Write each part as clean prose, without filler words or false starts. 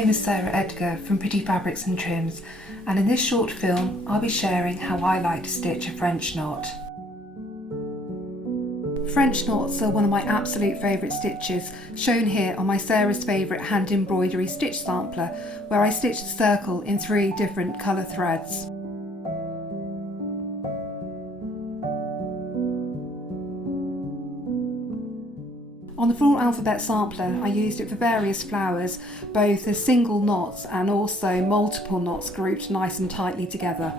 name is Sarah Edgar from Pretty Fabrics and Trims, and in this short film I'll be sharing how I like to stitch a French knot. French knots are one of my absolute favourite stitches, shown here on my Sarah's Favourite hand embroidery stitch sampler, where I stitched a circle in 3 different colour threads. On the floral alphabet sampler, I used it for various flowers, both as single knots and also multiple knots grouped nice and tightly together.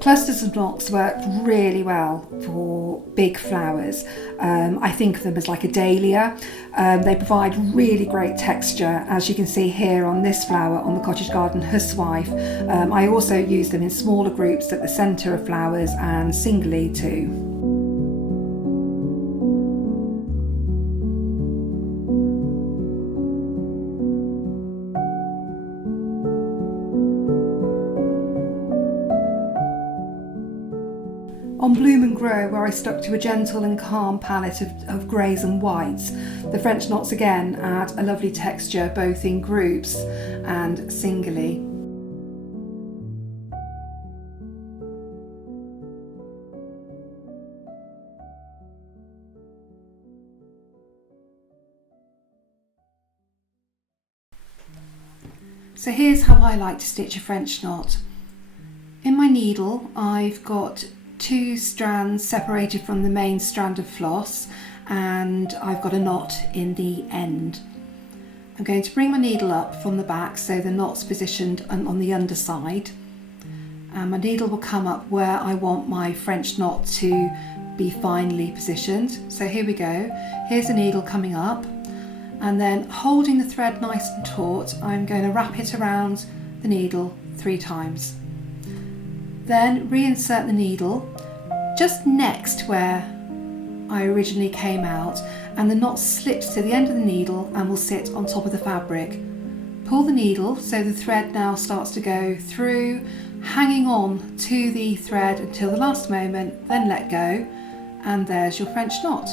Clusters of knots work really well for big flowers. I think of them as like a dahlia. They provide really great texture, as you can see here on this flower on the Cottage Garden Housewife. I also use them in smaller groups at the centre of flowers and singly too. On Bloom and Grow, where I stuck to a gentle and calm palette of greys and whites, the French knots again add a lovely texture both in groups and singly. So here's how I like to stitch a French knot. In my needle I've got 2 strands separated from the main strand of floss, and I've got a knot in the end. I'm going to bring my needle up from the back so the knot's positioned on the underside, and my needle will come up where I want my French knot to be finely positioned. So here we go, here's the needle coming up, and then holding the thread nice and taut, I'm going to wrap it around the needle 3 times. Then reinsert the needle just next where I originally came out, and the knot slips to the end of the needle and will sit on top of the fabric. Pull the needle so the thread now starts to go through, hanging on to the thread until the last moment, then let go, and there's your French knot.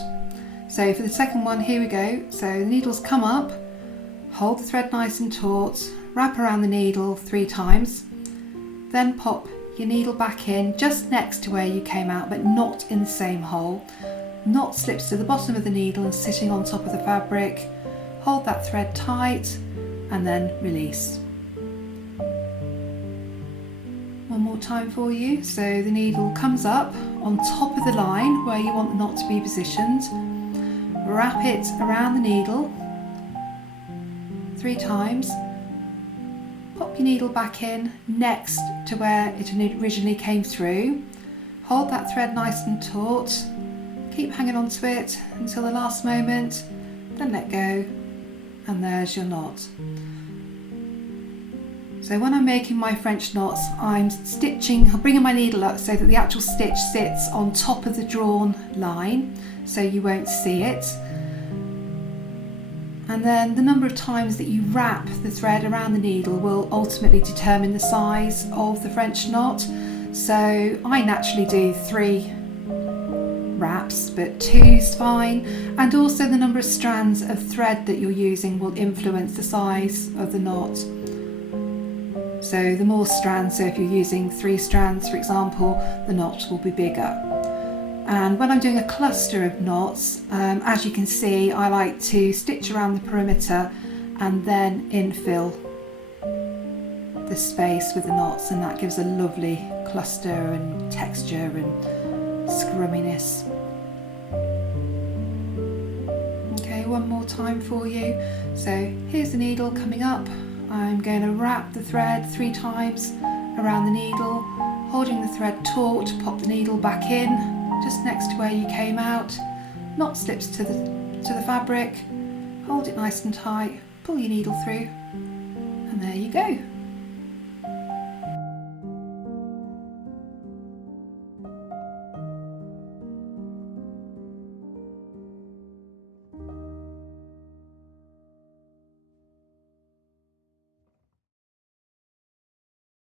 So for the second one, here we go. So the needles come up, hold the thread nice and taut, wrap around the needle 3 times, then pop your needle back in just next to where you came out, but not in the same hole. Knot slips to the bottom of the needle and sitting on top of the fabric. Hold that thread tight and then release. One more time for you. So the needle comes up on top of the line where you want the knot to be positioned. Wrap it around the needle 3 times. Pop your needle back in next to where it originally came through. Hold that thread nice and taut. Keep hanging on to it until the last moment, then let go, and there's your knot. So when I'm making my French knots, I'm bringing my needle up so that the actual stitch sits on top of the drawn line, so you won't see it. And then the number of times that you wrap the thread around the needle will ultimately determine the size of the French knot. So I naturally do 3 wraps, but 2's fine. And also the number of strands of thread that you're using will influence the size of the knot. So the more strands, so if you're using 3 strands for example, the knot will be bigger. And when I'm doing a cluster of knots, as you can see, I like to stitch around the perimeter and then infill the space with the knots, and that gives a lovely cluster and texture and scrumminess. Okay, one more time for you. So here's the needle coming up. I'm going to wrap the thread 3 times around the needle, holding the thread taut, pop the needle back in just next to where you came out. Knot slips to the fabric, hold it nice and tight, pull your needle through, and there you go.